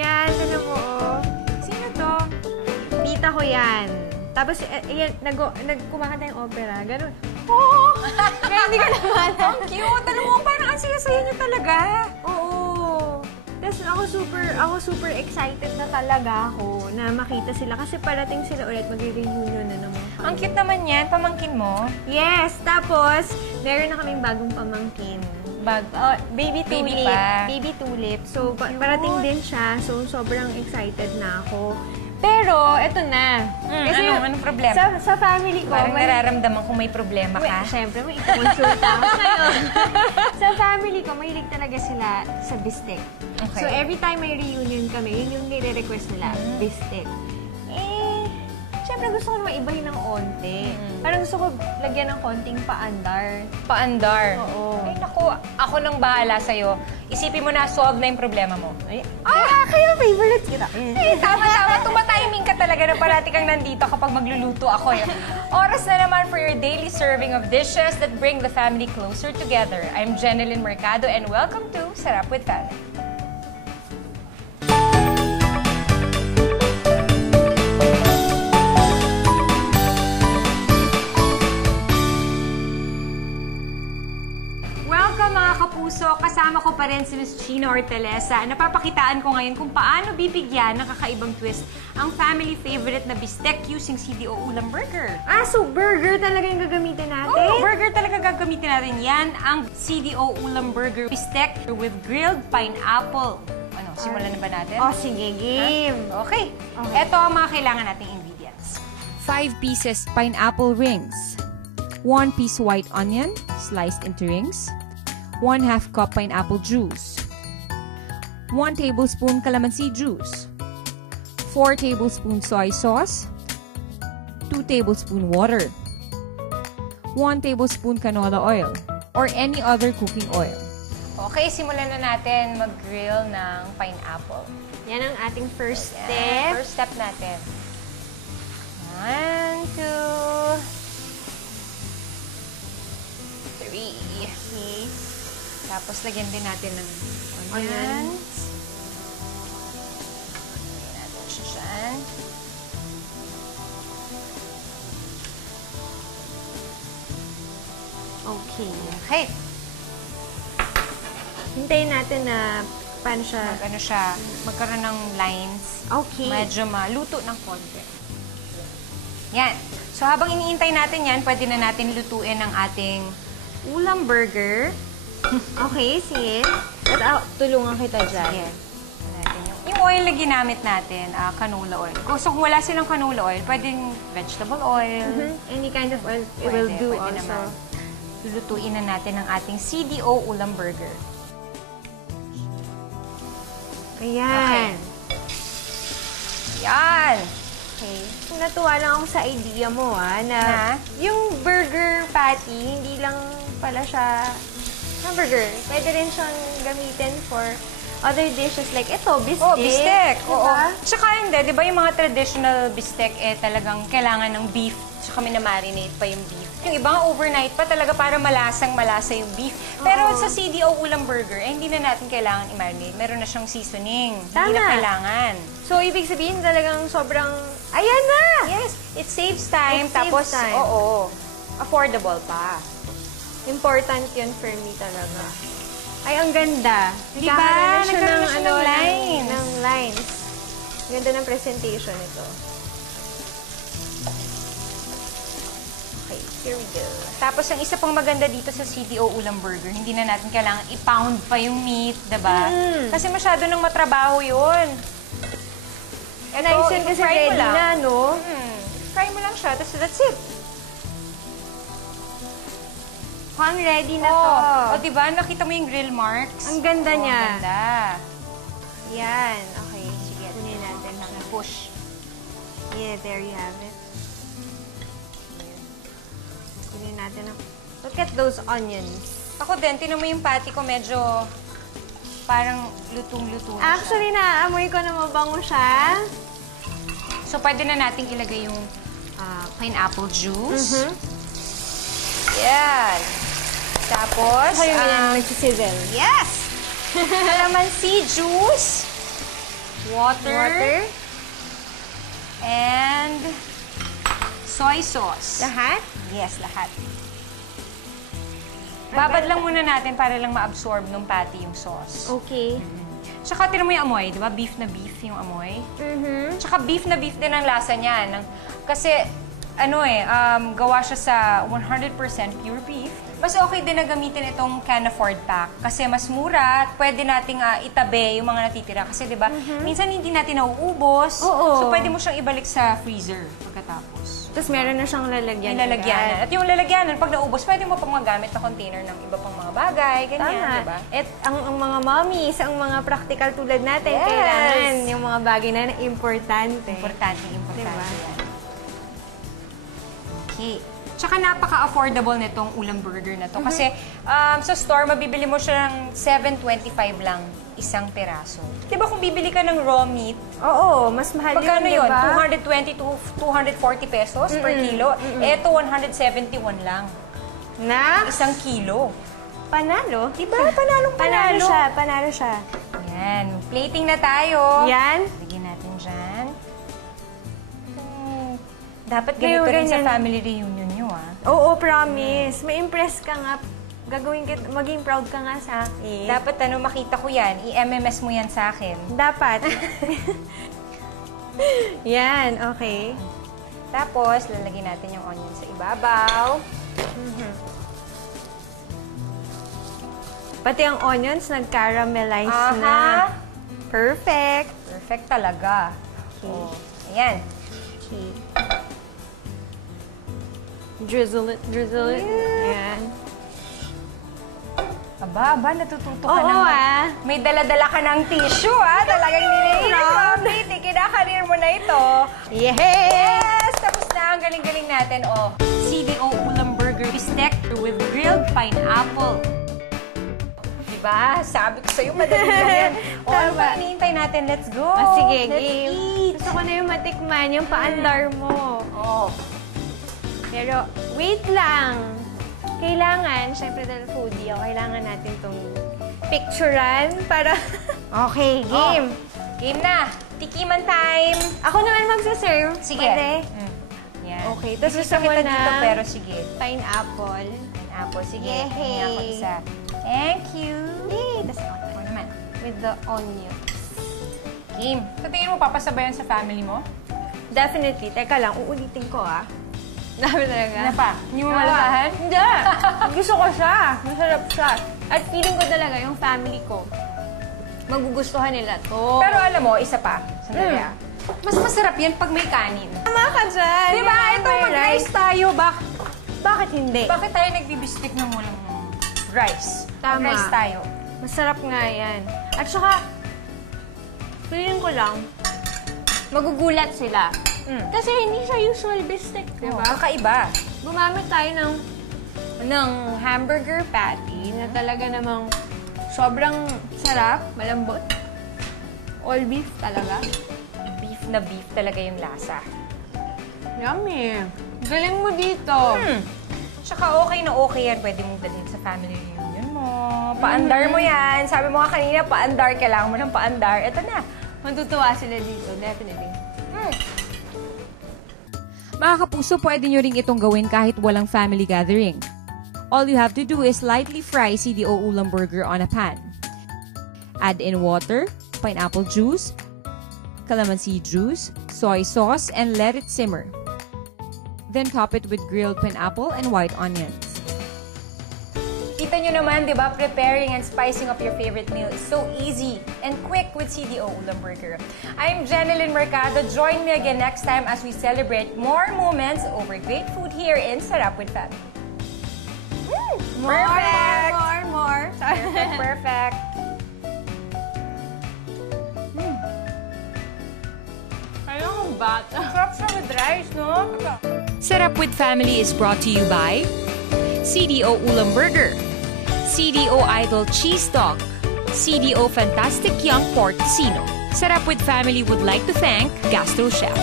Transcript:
Yan, alam mo, oh. Sino to? Tita ko yan. Tapos, yan, nagkumakanta yung opera. Ganun. Oh! Kaya hindi ka naman. Ang cute! Alam mo, parang ang saya-saya niyo talaga. Oo. Tapos ako super excited na talaga ako na makita sila kasi parating sila ulit, mag-reunion na naman. Ang cute naman yan. Pamangkin mo? Yes! Tapos, meron na kaming bagong pamangkin. Baby tulip. Baby tulip. So, parating din siya. So, sobrang excited na ako. Pero, eto na. Kasi anong problema? Sa family ko, parang nararamdaman kung may problema ka. Siyempre, may ito-consulta ako ngayon. Sa family ko, mahilig talaga sila sa bistek. Okay. So, every time may reunion kami, yun yung nire-request nila, bistek. Siyempre, gusto ko maibahin ng onte. Parang gusto ko lagyan ng konting paandar. Paandar? Oo. Ay, naku, ako nang bahala sa'yo. Isipin mo na, solve na yung problema mo. Kayo favorite kita. Tama-tama. Tumatiming ka talaga na parati kang nandito kapag magluluto ako. Oras na naman for your daily serving of dishes that bring the family closer together. I'm Jeneline Mercado and welcome to Sarap with Family. So, kasama ko pa rin si Ms. Chino Ortelesa. Napapakitaan ko ngayon kung paano bibigyan ng kakaibang twist ang family favorite na bistek using CDO Ulam Burger. So burger talaga yung gagamitin natin? Oo, burger talaga gagamitin natin. Yan ang CDO Ulam Burger bistek with grilled pineapple. Ano, simulan na ba natin? Sige, game. Okay. Ito ang mga kailangan nating ingredients. 5 pieces pineapple rings. 1 piece white onion, sliced into rings. 1/2 cup pineapple juice, 1 tablespoon calamansi juice, 4 tablespoon soy sauce, 2 tablespoon water, 1 tablespoon canola oil, or any other cooking oil. Okay, simulan na natin mag-grill ng pineapple. Yan ang ating first step. First step natin. 1, 2, 3. Okay. Tapos, lagyan din natin ng onions. Lagyan natin siya dyan. Okay. Hintayin natin na paano siya... Magkaroon ng lines. Okay. Medyo maluto ng konti. Yan. So, habang iniintay natin yan, pwede na natin lutuin ang ating ulam burger. Okay, sis. At tulungan kita dyan. Yes. Yung oil na ginamit natin, canola oil. So, kung wala silang canola oil, pwedeng vegetable oil. Any kind of oil will do pwede also. Naman. Lulutuin na natin ang ating CDO Ulam Burger. Ayan. Yan! Okay. Natuwa lang ako sa idea mo, na yung burger patty, hindi lang pala siya hamburger. Pwede rin siyang gamitin for other dishes like ito, bistek. Oh, bistek. Diba? Oo. Tsaka hindi, di ba yung mga traditional bistek, talagang kailangan ng beef. Tsaka minamarinate pa yung beef. Yung iba nga overnight pa talaga para malasang-malasa yung beef. Pero sa CDO Ulam Burger, hindi na natin kailangan i-marinate. Meron na siyang seasoning. Tama. Hindi na kailangan. So, ibig sabihin talagang sobrang... Ayan na! Yes, it saves time. It saves time. Oo, affordable pa. Important yun for me talaga. Ay, ang ganda. Diba? Nagkakaroon siya ng lines. Ng lines. Ganda ng presentation ito. Okay, here we go. Tapos, ang isa pang maganda dito sa CDO Ulam Burger, hindi na natin kailangan i-pound pa yung meat, diba? Kasi masyado nang matrabaho yun. Ito, nice yun kasi ready na, no? Fry mo lang siya, tapos that's it. Pang ready na to. O, diba? Nakita mo yung grill marks? Ang ganda niya. Ang ganda. Yan. Okay. Sige, tunin natin. Push. Yeah, there you have it. Tunin natin. Look at those onions. Ako din, tinan mo yung patty ko medyo parang lutong-luto na Actually, naamoy ko na mabango siya. So, pwede na natin ilagay yung pineapple juice. Yan. Tapos, Ayun yung nagsisizzle. yes! Calamansi juice. water, and soy sauce. Lahat? Yes, lahat. Babad lang muna natin para lang ma-absorb ng patty yung sauce. Okay. Tsaka tinan mo yung amoy, di ba? Beef na beef yung amoy. Tsaka beef na beef din ang lasa niya. Kasi, gawa siya sa 100% pure beef. Mas okay din na gamitin itong Canaford pack. Kasi mas mura at pwede nating itabi yung mga natitira. Kasi di ba, minsan hindi natin nauubos. Oo. So pwede mo siyang ibalik sa freezer pagkatapos. Tapos meron na siyang lalagyan. Yung lalagyanan. At yung lalagyanan, pag naubos, pwede mo pang magamit na container ng iba pang mga bagay. Ganyan, Tama. di ba? At ang mga mommies, ang mga practical tulad natin, Yes. kailangan yung mga bagay na importante. Importante Diba? yan. Okay. Tsaka napaka-affordable nitong ulam burger na to. Kasi sa store, mabibili mo siya ng $7.25 lang isang peraso. Di ba kung bibili ka ng raw meat, Oo, mas mahal magkano yun, yun? diba? 220 to 240 pesos per kilo. Eto, 171 lang. Na? Isang kilo. Panalo? Diba? Panalo. Panalo siya. Yan. Plating na tayo. Yan. Lagyan natin dyan. Dapat ganito rin sa ganyan. family reunion nyo, Oo, promise. May impress ka nga. Maging proud ka nga sa akin. Dapat makita ko yan. I-MMS mo yan sa akin. Dapat. Yan, okay. Tapos, lalagyan natin yung onion sa ibabaw. Pati ang onions nag-caramelize na. Perfect. Perfect talaga. Okay. Oh, ayan. Okay. Drizzle it. Ayan. Aba, natututo ka Oo, ng... May dala-dala ka ng tissue, Talagang nililip. Kinakarir mo na ito. Yes! Tapos na, ang galing-galing natin, CDO Ulam Burger is decked with grilled pineapple. Diba? Sabi ko sa'yo, madali lang yan. Ano pa hinihintay natin? Let's go! Sige, Let's game. eat! Gusto ko na yung matikman, yung paandar mo. Pero, wait lang. Kailangan, syempre dahil foodie, kailangan natin itong picturean para... Okay, game. Game na! Tikiman time! Ako naman magsaserve. Sige. Pwede? Yan. Okay, tapos gusto mo kita na dito, pero sige. pineapple. Pineapple, sige. Yehey. Hingi ako isa. Thank you! Yay! Tapos Ako naman. with the onion. Game. Sa tingin mo, papasabayan sa family mo? Definitely. Teka lang, uulitin ko Dami talaga. Ano pa? Hindi mo malasahan? Hindi. Gusto ko siya. Masarap siya. At feeling ko talaga yung family ko, magugustuhan nila to. Pero alam mo, isa pa. Sandali Mas masarap yan pag may kanin. Tama ka dyan. Diba? Ito, mag-rice tayo. Bakit hindi? Bakit tayo nagbibistik ng walang rice? Tama. Mag-rice tayo. Masarap nga yan. At saka, feeling ko lang, magugulat sila. Kasi hindi siya usual bistek, diba? Kakaiba. Gumamit tayo ng hamburger patty na talaga namang sobrang sarap, malambot. All beef talaga. Beef na beef talaga yung lasa. Yummy. Galing mo dito. Tsaka okay na okay yan. Pwede mong dalhin sa family reunion mo. Paandar mo yan. Sabi mo nga kanina, paandar. Kailangan mo ng paandar. Ito na. Matutuwa sila dito, definitely. Mga kapuso, pwede nyo rin itong gawin kahit walang family gathering. All you have to do is lightly fry CDO Ulam Burger on a pan. Add in water, pineapple juice, calamansi juice, soy sauce, and let it simmer. Then top it with grilled pineapple and white onions. Kita nyo naman, di ba? Preparing and spicing up your favorite meal is so easy and quick with CDO Ulam Burger. I'm Jeneline Mercado. Join me again next time as we celebrate more moments over great food here in Sarap with Family. Perfect! More. Perfect. Kailangan bata. Sarap siya with rice, no? Sarap with Family is brought to you by CDO Ulam Burger, CDO Idol Cheese Dog, CDO Fantastic Young Pork Casino. Sarap with Family would like to thank Gastro Chef.